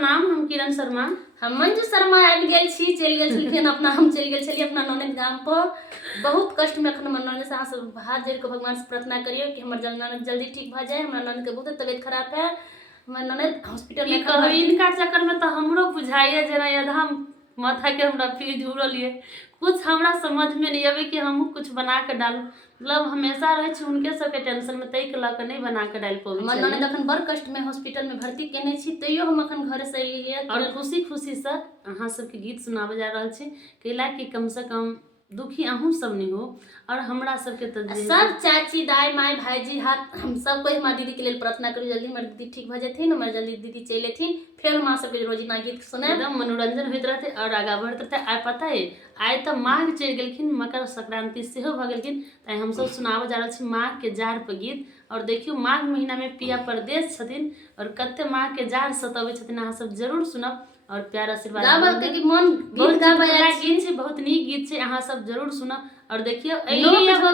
प्रणाम। हम किरण शर्मा। हम मंजू शर्मा आबि गेल छी, चलि गेल छलखिन अपना, हम चलि गेल छलियै अपना ननद गाम पर। बहुत कष्ट में अखन हमर ननद से अहाँ सब हाथ जोड़ के भगवान से प्रार्थना करियो कि हमर ननद जल्दी ठीक भ जाए। हमरा ननद के बहुत तबियत खराब है, हमर ननद हॉस्पिटल में कहबी इनका चक्कर में तो हमरो बुझाइए जेना आधा माथा के हमरा फ्रीज उड़ल है। कुछ हमरा समझ में नहीं आवे कि हम कुछ बना के डालू, मतलब हमेशा रहे छी उनके सबके टेंशन में, तई के ला के नहीं बना के डाल पाबी। हमर ननद अखन बड़ कष्ट में हॉस्पिटल में भर्ती केने छी, तैयो हम अखन घर से एलियै और खुशी खुशी से अहाँ सबके गीत सुनाबे जा रहल छी, कैला कि कम से कम दुखी अहूँ सब नहीं हो और हमरा सबके तो सब चाची दाई माई भाईजी हाथ हम सब कोई हमार दीदी के लिए प्रार्थना करी जल्दी हमार दीदी ठीक भ जेथिन, हमार जल्दी दीदी चल एथिन, फिर हम सबके रोजीना गीत सुने एकदम मनोरंजन होते रहते और आगा बढ़ते रहते। आइ पता है आइ तो माघ चढ़ गेलखिन, मकर संक्रांति सेहो भ गेलखिन, ताई हम सब सुनाबे जा रहल छी माघ के जाड़ पर गीत। और देखियो माघ महीना में पिया परदेश छथिन और कते माघ के जाड़ सतावे छथिन, अहाँ सब जरूर सुनब और प्यार आशीर्वाद गाबल के मन गीत गाबै गीत छै, बहुत नीक गीत छै, अहाँ सब जरूर सुनब। और देखियो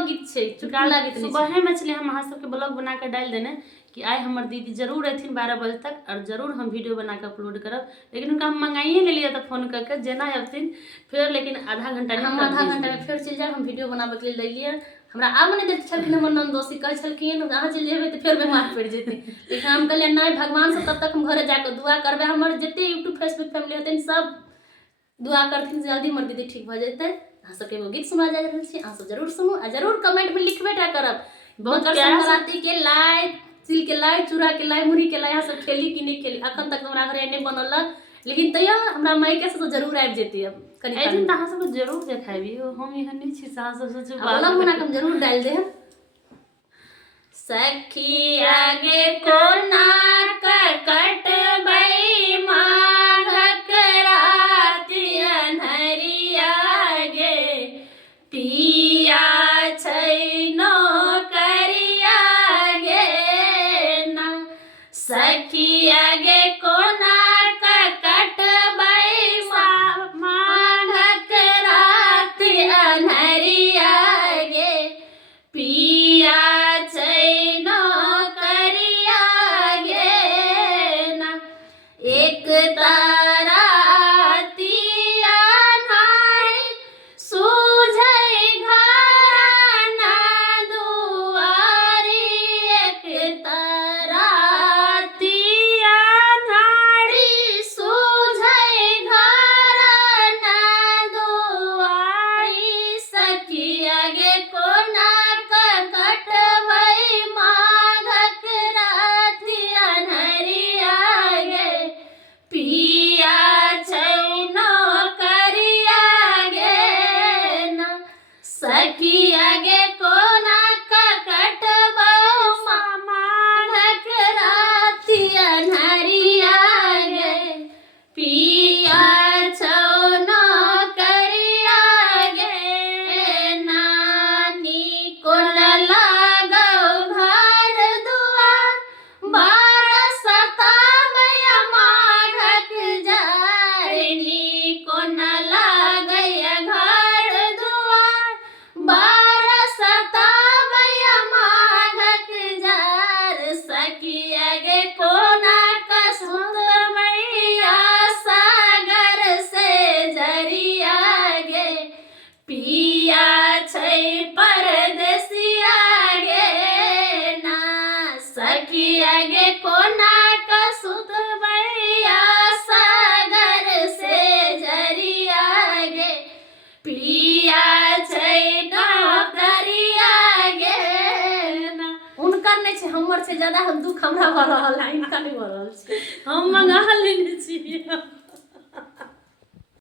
गीत छै चुटकुला गीत सुबह में चले हम अहाँ सबके ब्लॉग बना के डाल देने कि आइ हमर दीदी जरूर एथिन 12 बजे तक और जरूर हम वीडियो बना के अपलोड करब। लेकिन उनका हम मंगाइए ले लिया था फोन करके जेना एथिन फिर, लेकिन आधा घंटा हम आधा घंटा में फिर चल जाए, हम वीडियो बनाबे के लिए ले लिए। हमरा आब नहीं देख छलखिन हमर नंदोसी कह छलखिन अहाँ चल जेबै तो फिर बीमार पड़ जेतै, लेकिन हम कहलिए नहीं भगवान से तब तक हम घरे जाके दुआ करबे। हमर जते यूट्यूब फेसबुक फैमिली होतन सब दुआ करथिन जल्दी हमर दीदी ठीक भ जेतै। अहाँ सबके एगो गीत सुना जा रहल छी, अहाँ सब जरूर सुनू आ जरूर कमेंट में लिखबेटा करब मकर संक्रांति के लाई, तिल के लाई, चूड़ा के लाई, मुरही के लाई अहाँ सब खेली कि नहीं खेली। अखन तक हमरा घरे नहीं बनल, लेकिन तैयो हमरा मायके से तो जरूर आबि जेतै। अब कनी एदिन त अहाँ सबके जरूर देखाबी, हम एहन नहीं छी अहाँ सब सोचू वाला बना के हम जरूर डाल दे। सखी आगे कोना कटबै माघक राति अन्हरिया गे, पिया छैनो करिया गे ना। सखी आगे कोना कटबै माघक राति अन्हरिया गे, पिया छैनो करिया गे ना। एक तारा तिया नारी सूझै घर ना दुआरी, एक तारा तिया नारी सूझै घर ना दुआरी। सखी आगे कोना कटबै माघक राति अन्हरिया गे, पिया छैनो करिया गे ना। सखी आगे कोना कटबै माघक राति अन्हरिया गे, पिया छैनो करिया गे ना। कोन लागौ घर दुआर बरसता मैया माघक जारनी, कोन लागैया घर दुआर बरसता मैया माघक जार। सखी आगे कोना कसुत मैया सागर से जरिया गे, पिया छै परदेसिया गे ना। सखी आगे कोना कसुत मैया सागर से जरिया गे, पिया छै डॉक्टरिया गे ना। उनकर नहीं छै, हमर से ज्यादा हम दुख हमरा भ रहल है, इनका नहीं भ रहल छै। हम मंगा लेने छी।